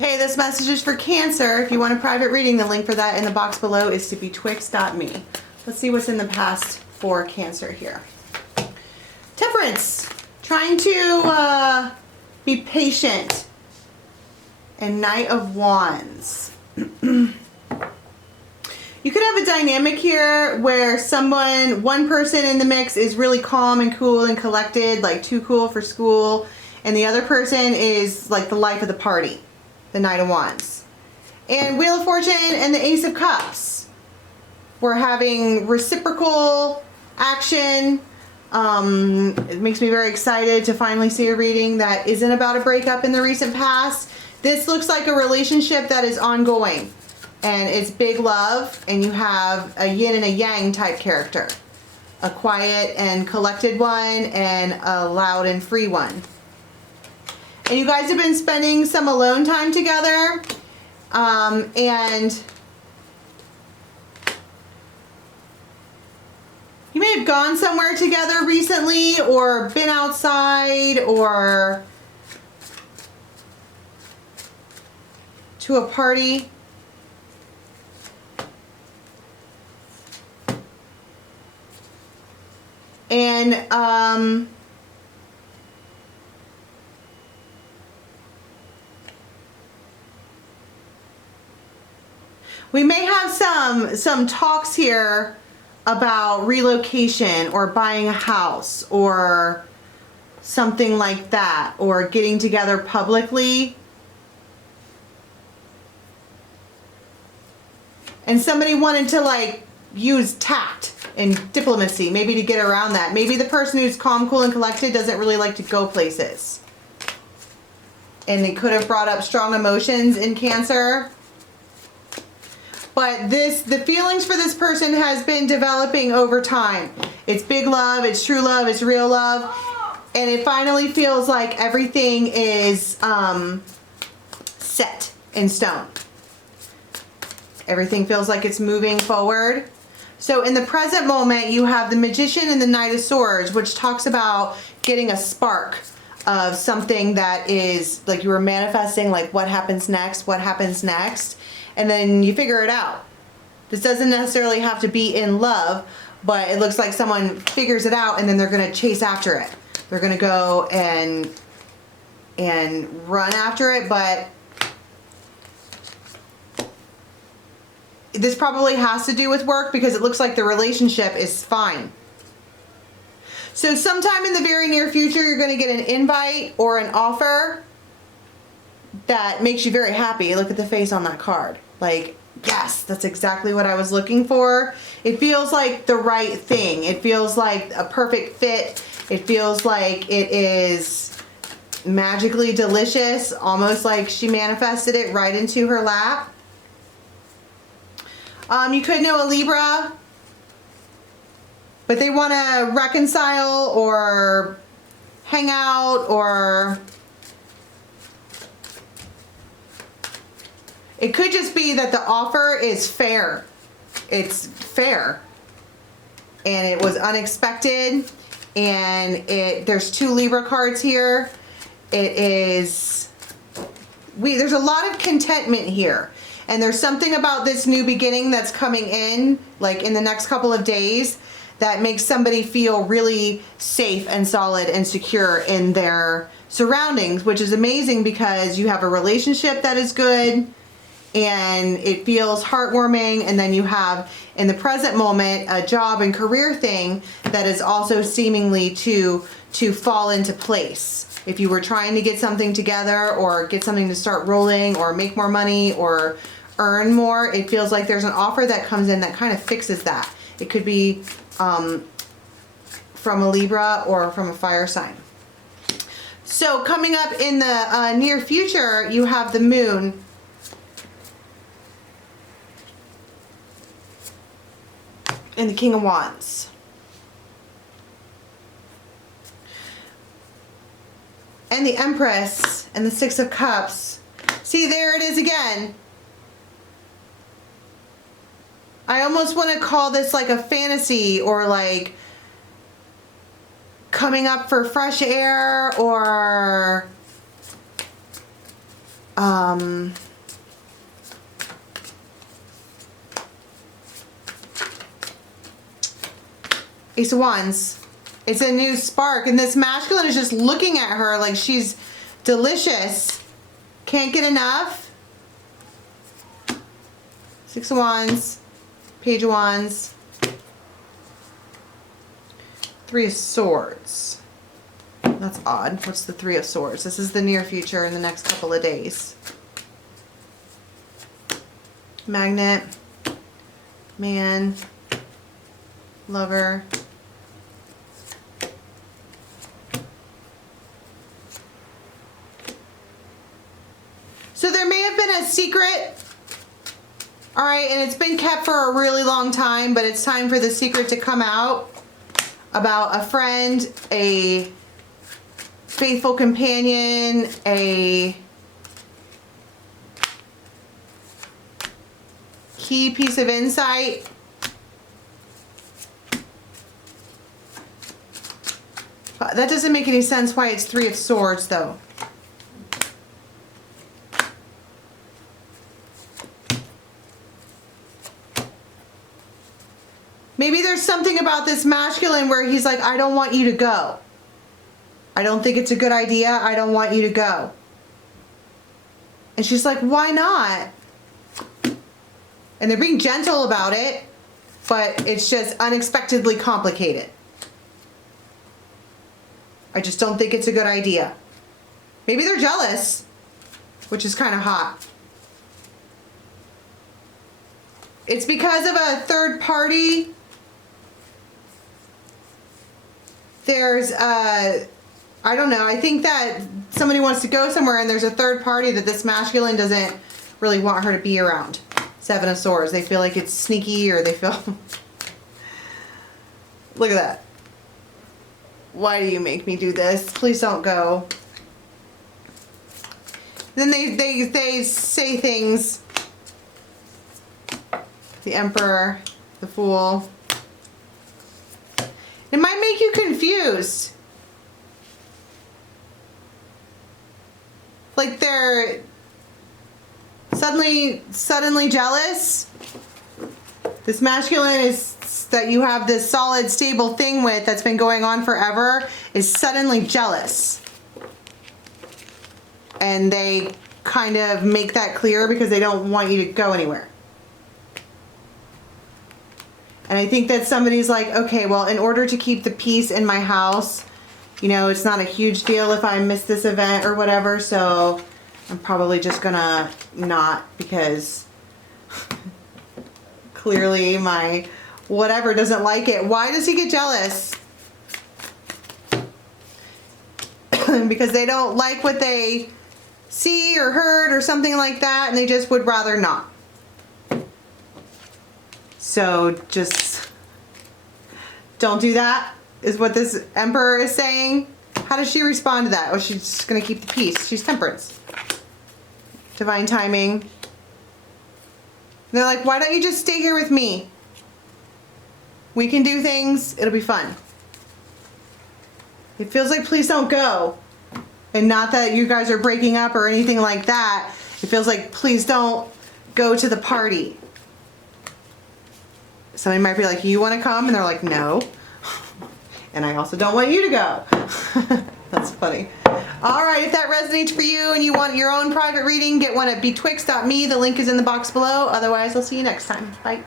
Hey, this message is for Cancer. If you want a private reading, the link for that in the box below is to betwixt.me. Let's see what's in the past for Cancer here. Temperance. Trying to be patient. And Knight of Wands. You could have a dynamic here where one person in the mix is really calm and cool and collected, like too cool for school, and the other person is like the life of the party, the Knight of Wands. And Wheel of Fortune and the Ace of Cups. We're having reciprocal action. It makes me very excited to finally see a reading that isn't about a breakup in the recent past. This looks like a relationship that is ongoing. And it's big love, and you have a yin and a yang type character. A quiet and collected one, and a loud and free one. And you guys have been spending some alone time together. And you may have gone somewhere together recently, or been outside, or to a party. And we may have some talks here about relocation or buying a house or something like that, or getting together publicly. And somebody wanted to like use tact and diplomacy, maybe to get around that. Maybe the person who's calm, cool, and collected doesn't really like to go places. And they could have brought up strong emotions in Cancer. But the feelings for this person has been developing over time. It's big love, it's true love, it's real love. And it finally feels like everything is set in stone. Everything feels like it's moving forward. So in the present moment, you have the Magician and the Knight of Swords, which talks about getting a spark of something that is like you were manifesting, like what happens next, and then you figure it out. This doesn't necessarily have to be in love, but it looks like someone figures it out and then they're going to chase after it. They're going to go and run after it, but this probably has to do with work because it looks like the relationship is fine. So sometime in the very near future, you're going to get an invite or an offer that makes you very happy. Look at the face on that card. Like, yes, that's exactly what I was looking for. It feels like the right thing. It feels like a perfect fit. It feels like it is magically delicious, almost like she manifested it right into her lap. You could know a Libra, but they want to reconcile or hang out, or it could just be that the offer is fair. It's fair. And it was unexpected. And there's two Libra cards here. There's a lot of contentment here. And there's something about this new beginning that's coming in, like in the next couple of days, that makes somebody feel really safe and solid and secure in their surroundings, which is amazing because you have a relationship that is good and it feels heartwarming. And then you have, in the present moment, a job and career thing that is also seemingly to fall into place. If you were trying to get something together or get something to start rolling or make more money or earn more, it feels like there's an offer that comes in that kind of fixes that. It could be from a Libra or from a fire sign. So coming up in the near future, you have the Moon. And the King of Wands. And the Empress and the Six of Cups. See, there it is again. I almost want to call this like a fantasy, or like coming up for fresh air, or Ace of Wands. It's a new spark, and this masculine is just looking at her like she's delicious. Can't get enough. Six of Wands. Page of Wands. Three of Swords. That's odd. What's the Three of Swords? This is the near future in the next couple of days. Magnet. Man. Lover. So there may have been a secret, all right, and it's been kept for a really long time, but it's time for the secret to come out about a friend, a faithful companion, a key piece of insight. But that doesn't make any sense why it's Three of Swords, though. Maybe there's something about this masculine where he's like, I don't want you to go. I don't think it's a good idea. I don't want you to go. And she's like, why not? And they're being gentle about it, but it's just unexpectedly complicated. I just don't think it's a good idea. Maybe they're jealous, which is kind of hot. It's because of a third party. There's I don't know, I think that somebody wants to go somewhere and there's a third party that this masculine doesn't really want her to be around. Seven of Swords. They feel like it's sneaky, or they feel... Look at that. Why do you make me do this? Please don't go. Then they say things. The Emperor, the Fool. It might make you confused. Like they're suddenly jealous. This masculine is that you have this solid, stable thing with that's been going on forever is suddenly jealous. And they kind of make that clear because they don't want you to go anywhere. And I think that somebody's like, okay, well, in order to keep the peace in my house, you know, it's not a huge deal if I miss this event or whatever, so I'm probably just gonna not, because clearly my whatever doesn't like it. Why does he get jealous? Because they don't like what they see or heard or something like that, and they just would rather not. So just don't do that, is what this Emperor is saying. How does she respond to that? Oh, she's just going to keep the peace. She's Temperance. Divine timing. And they're like, why don't you just stay here with me? We can do things. It'll be fun. It feels like please don't go. And not that you guys are breaking up or anything like that. It feels like please don't go to the party. Somebody might be like, you want to come? And they're like, no. And I also don't want you to go. That's funny. All right, if that resonates for you and you want your own private reading, get one at Betwixt.me. The link is in the box below. Otherwise, I'll see you next time. Bye.